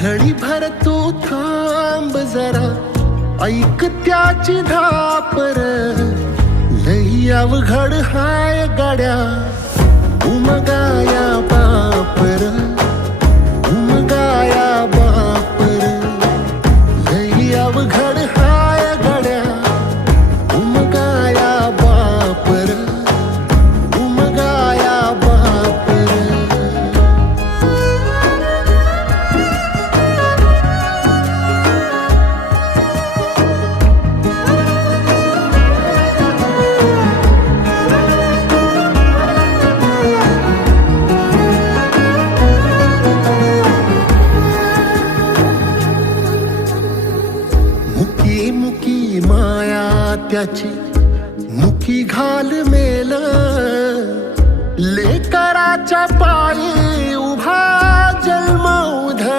घडी भर तू थांब जरा, ऐक त्याची धापर. लई अवघड हाय गाड्या, उमगाया बापर, उमगाया बापर. लई अवघड हाय गाड्या, उमगाया बापर, उमगाया बापर. मुकी मुकी माया त्याची, मुकी घाल मेल. लेकराच्या पायी उभा